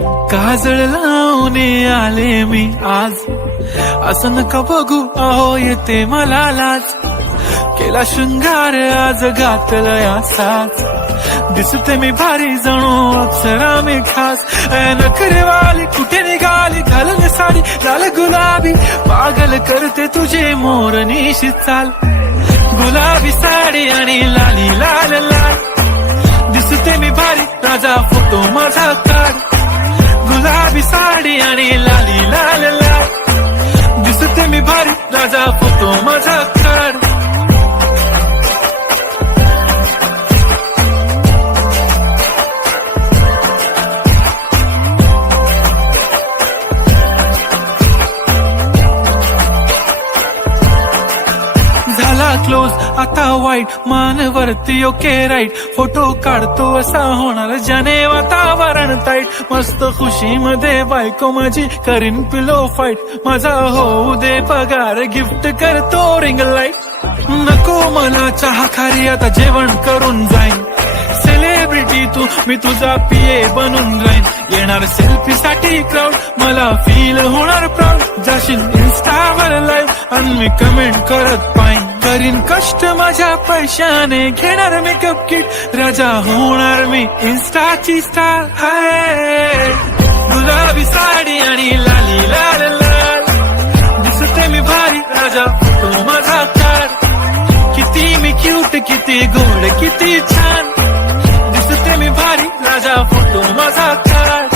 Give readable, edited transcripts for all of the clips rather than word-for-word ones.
काजळ लावून आले मी आज, असं नका बघू अहो येते मला लाज. केला शृंगार आज घातलाय असाच, दिसते मी भारी जणू अप्सरा मी खास. नखरेवाली कुठे निघाली घालून साडी लाल गुलाबी, पागल करते तुझे मोरनीशी चाल. गुलाबी साडी आणि लाली लाल लाल, दिसते मी भारी राजा फोटो माझा काढ. गुलाबी साडी आणि लाली लाल लाल, दिसते मी भारी राजा फोटो माझा काढ. झाला क्लोज आता वाईट, मानवरती ओके राईट. फोटो काढतो असा होणार ज्याने वातावरण ताईट. मस्त खुशी मध्ये बायको माझी करीन पिलो फाईट. माझा होऊ दे पगार गिफ्ट करतो रिंग लाईट. नको मला चहा खारी आता जेवण करून जाईन. सेलिब्रिटी तू मी तुझा पीए बनून राहीन. येणार सेल्फी साठी क्राऊड मला फील होणार प्राऊड. जाशील इन्स्टावर लाईव्ह आणि मी कमेंट करत पाईन. करीन कष्ट माझ्या पैशाने घेणार मेकअप किट. राजा होणार मी इन्स्टाची स्टार. हाय गुलाबी साडी आणि लाली लाल लाल, दिसते मी भारी राजा फोटो माझा काढ. किती मी क्यूट किती गोड किती छान, दिसते मी भारी राजा फोटो माझा काढ.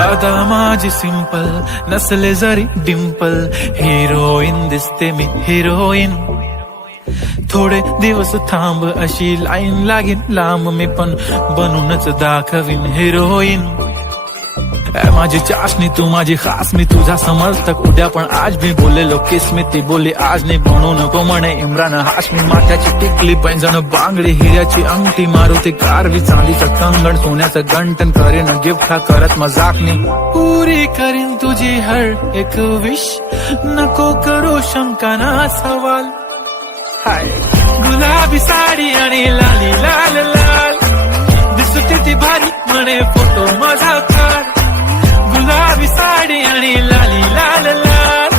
आता माझी सिंपल नसले जरी डिंपल, हिरोईन दिसते मी हिरोईन. थोडे दिवस थांब अशी लाईन लागेल लांब, मी पण बनूनच दाखवीन हिरोईन. माझी चाशनी तू माझी खास, मी तुझा समर्थक उद्या पण आज मी बोललेलो किस मी ती बोली आज नाही. बनू नको म्हणे इम्रान हाशमी. माथ्याची टिकली पैंजण बांगडी हिऱ्याची अंगठी, मारुती कारवी चांदीचं कंगण सोन्याचं गंटन. करीन गिफ्ट हा करत मजाकनी, पुरी करीन तुझी हर एक विश. नको करू शंका ना सवाल. हाय गुलाबी साडी आणि लाली लाल लाल, दिसते ती भारी म्हणे फोटो माझा काढ. गुलाबी साडी आणि लाली लाल लाल,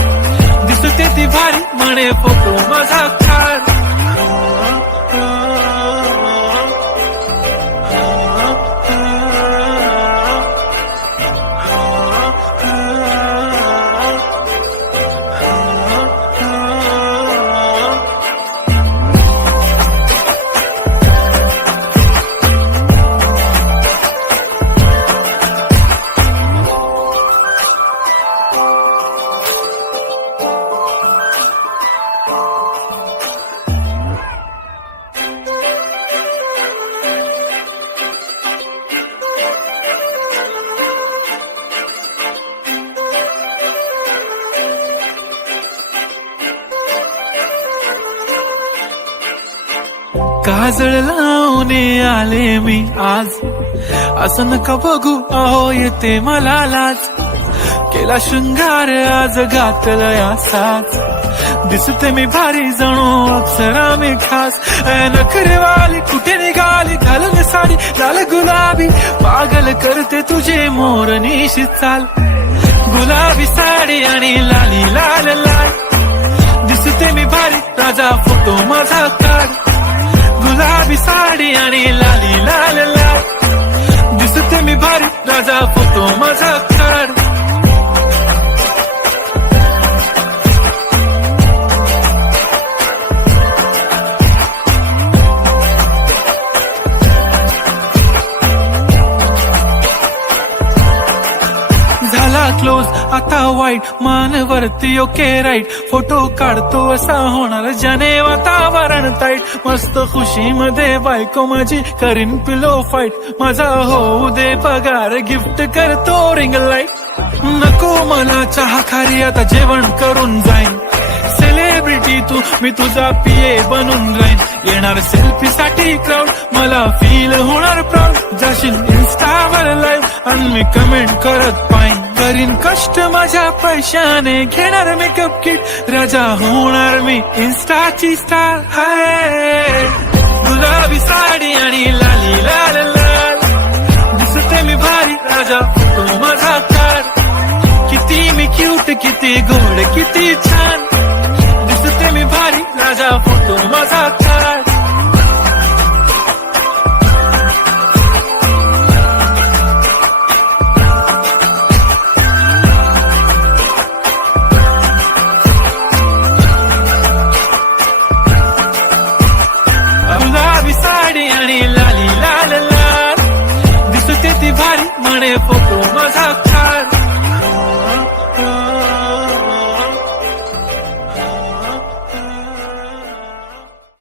दिसते ती भारी म्हणे फोटो माझा काढ. काजळ लावून आले मी आज, असं नका बघू अहो येते मला लाज. केला शृंगार आज घातलाय असाच, दिसते मी भारी जणू अप्सरा मी खास. नखरेवाली कुठे निघाली घालून साडी लाल गुलाबी, पागल करते तुझे मोरनीशी चाल. गुलाबी साडी आणि लाली लाल लाल, दिसते मी भारी राजा फोटो माझा काढ. गुलाबी साडी आणि लाली लाल लाल, दिसते मी भारी राजा फोटो माझा काढ. झाला क्लोज आता वाईट, मानवरती ओके राईट. फोटो काढतो असा होणार ज्याने वातावरण ताईट. मस्त खुशी मध्ये बायको माझी करीन पिलो फाईट. माझा होऊ दे पगार गिफ्ट करतो रिंग लाईट. नको मला चहा खारी आता जेवण करून जाईन. सेलिब्रिटी सेलिब्रिटी तू, मी तुझा पीए बनून राहीन. येणार सेल्फी साठी क्राऊड, मला फील होणार प्राऊड. जाशील इन्स्टावर लाईव्ह आणि मी कमेंट करत पाहिन. करीन कष्ट माझ्या पैशाने, घेणार मेकअप किट, राजा होणार मी इन्स्टाची स्टार. हाय गुलाबी साडी आणि लाली लाल लाल, दिसते मी भारी, राजा फोटो माझा काढ. किती मी क्यूट, किती गोड, किती छान, दिसते मी भारी, राजा फोटो माझा काढ.